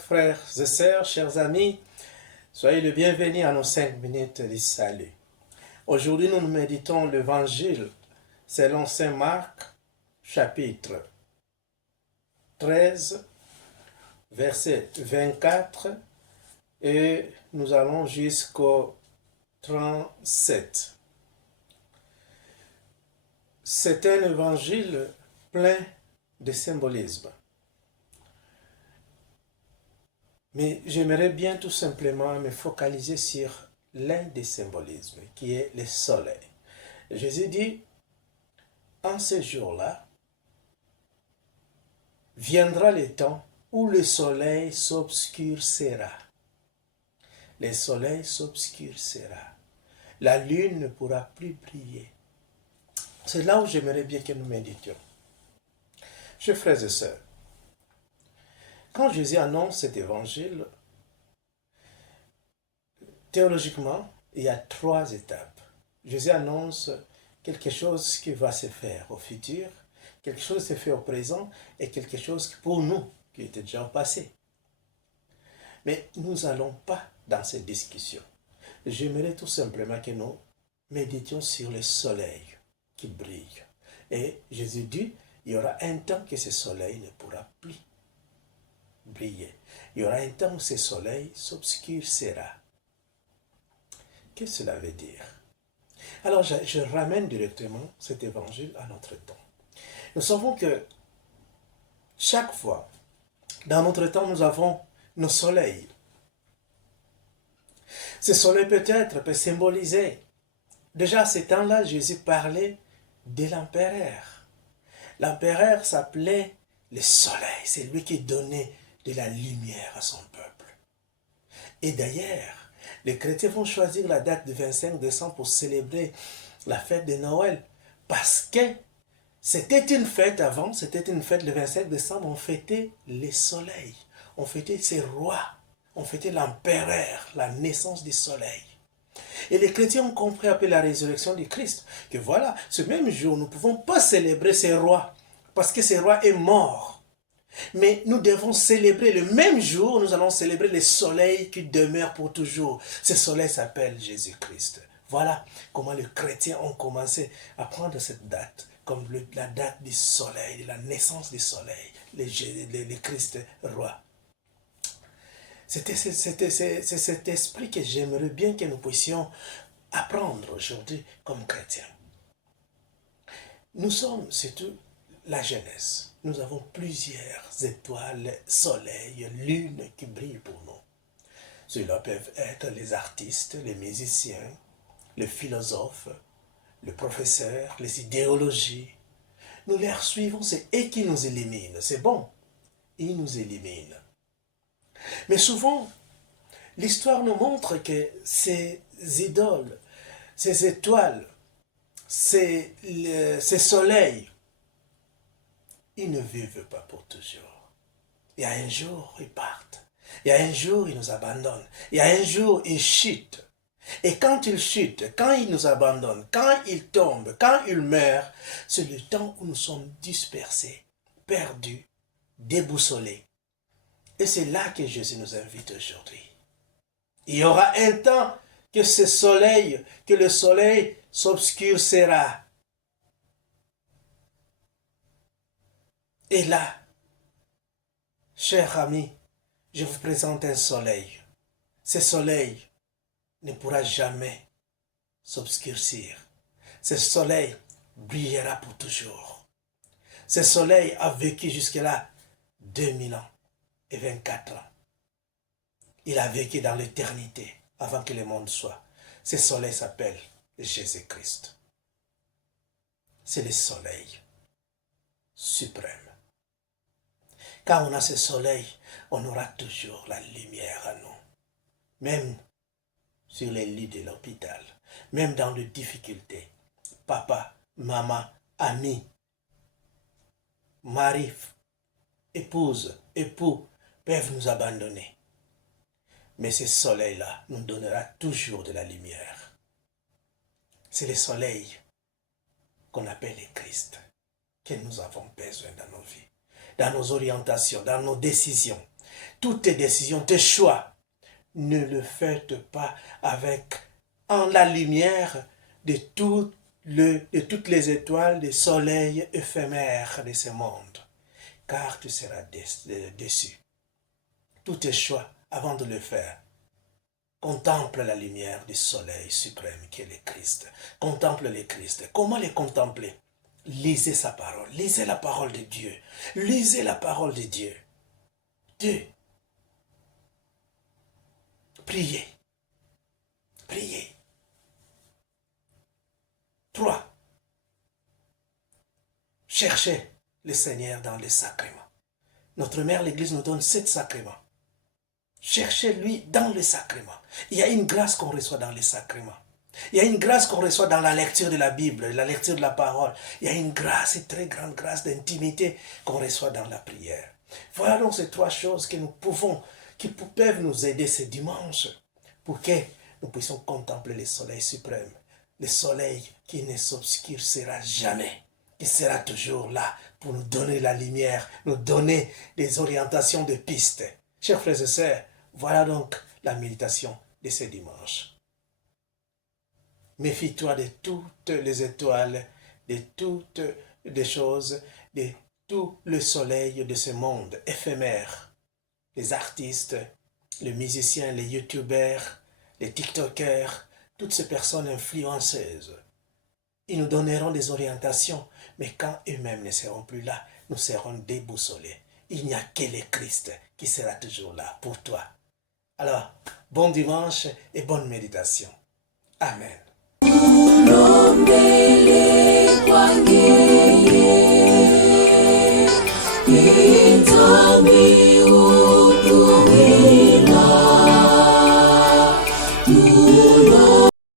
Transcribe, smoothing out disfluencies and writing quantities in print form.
frères et sœurs, chers amis, soyez les bienvenus à nos 5 minutes de salut. Aujourd'hui, nous méditons l'évangile selon saint Marc, chapitre 13, verset 24, et nous allons jusqu'au 37. C'est un évangile plein de symbolisme. Mais j'aimerais bien tout simplement me focaliser sur l'un des symbolismes, qui est le soleil. Jésus dit, en ce jour-là, viendra le temps où le soleil s'obscurcira. Le soleil s'obscurcira. La lune ne pourra plus briller. C'est là où j'aimerais bien que nous méditions. Chers frères et sœurs, quand Jésus annonce cet évangile, théologiquement, il y a 3 étapes. Jésus annonce quelque chose qui va se faire au futur, quelque chose qui se fait au présent et quelque chose pour nous qui était déjà au passé. Mais nous n'allons pas dans cette discussion. J'aimerais tout simplement que nous méditions sur le soleil qui brille. Et Jésus dit, il y aura un temps que ce soleil ne pourra plus briller. Il y aura un temps où ce soleil s'obscurcira. Qu'est-ce que cela veut dire? Alors, je ramène directement cet évangile à notre temps. Nous savons que chaque fois, dans notre temps, nous avons nos soleils. Ce soleil peut symboliser. Déjà à ce temps-là, Jésus parlait de l'empereur. L'empereur s'appelait le soleil. C'est lui qui donnait de la lumière à son peuple. Et d'ailleurs, les chrétiens vont choisir la date du 25 décembre pour célébrer la fête de Noël. Parce que c'était une fête avant, c'était une fête le 25 décembre, on fêtait les soleils. On fêtait ses rois. On fêtait l'empereur, la naissance du soleil. Et les chrétiens ont compris après la résurrection du Christ que voilà, ce même jour, nous ne pouvons pas célébrer ces rois parce que ces rois est mort. Mais nous devons célébrer le même jour, nous allons célébrer le soleil qui demeure pour toujours. Ce soleil s'appelle Jésus-Christ. Voilà comment les chrétiens ont commencé à prendre cette date comme la date du soleil, de la naissance du soleil, le Christ roi. C'est cet esprit que j'aimerais bien que nous puissions apprendre aujourd'hui comme chrétiens. Nous sommes surtout la Genèse. Nous avons plusieurs étoiles, soleils, lunes qui brillent pour nous. Ceux-là peuvent être les artistes, les musiciens, les philosophes, les professeurs, les idéologies. Nous les suivons, c'est eux qui nous éliminent. C'est bon, ils nous éliminent. Mais souvent, l'histoire nous montre que ces idoles, ces étoiles, ces soleils, ils ne vivent pas pour toujours. Il y a un jour, ils partent. Il y a un jour, ils nous abandonnent. Il y a un jour, ils chutent. Et quand ils chutent, quand ils nous abandonnent, quand ils tombent, quand ils meurent, c'est le temps où nous sommes dispersés, perdus, déboussolés. Et c'est là que Jésus nous invite aujourd'hui. Il y aura un temps que le soleil s'obscurcira. Et là, chers amis, je vous présente un soleil. Ce soleil ne pourra jamais s'obscurcir. Ce soleil brillera pour toujours. Ce soleil a vécu jusque-là 2000 ans et 24 ans. Il a vécu dans l'éternité avant que le monde soit. Ce soleil s'appelle Jésus-Christ. C'est le soleil suprême. Quand on a ce soleil, on aura toujours la lumière à nous. Même sur les lits de l'hôpital, même dans les difficultés. Papa, maman, amis, mari, épouse, époux peuvent nous abandonner. Mais ce soleil-là nous donnera toujours de la lumière. C'est le soleil qu'on appelle le Christ que nous avons besoin dans nos vies, dans nos orientations, dans nos décisions. Toutes tes décisions, tes choix, ne le faites pas en la lumière de toutes les étoiles, des soleils éphémères de ce monde, car tu seras déçu. Tous tes choix, avant de le faire, contemple la lumière du soleil suprême qui est le Christ. Contemple le Christ. Comment le contempler? Lisez sa parole. Lisez la parole de Dieu. Lisez la parole de Dieu. 2. Priez. Priez. 3. Cherchez le Seigneur dans les sacrements. Notre mère, l'Église, nous donne 7 sacrements. Cherchez-lui dans les sacrements. Il y a une grâce qu'on reçoit dans les sacrements. Il y a une grâce qu'on reçoit dans la lecture de la Bible, la lecture de la parole. Il y a une grâce, une très grande grâce d'intimité qu'on reçoit dans la prière. Voilà donc ces 3 choses qui peuvent nous aider ce dimanche pour que nous puissions contempler le soleil suprême. Le soleil qui ne s'obscurcira jamais, qui sera toujours là pour nous donner la lumière, nous donner des orientations de pistes. Chers frères et sœurs, voilà donc la méditation de ce dimanche. Méfie-toi de toutes les étoiles, de toutes les choses, de tout le soleil de ce monde éphémère. Les artistes, les musiciens, les youtubeurs, les tiktokers, toutes ces personnes influenceuses. Ils nous donneront des orientations, mais quand eux-mêmes ne seront plus là, nous serons déboussolés. Il n'y a que le Christ qui sera toujours là pour toi. Alors, bon dimanche et bonne méditation. Amen. Kwa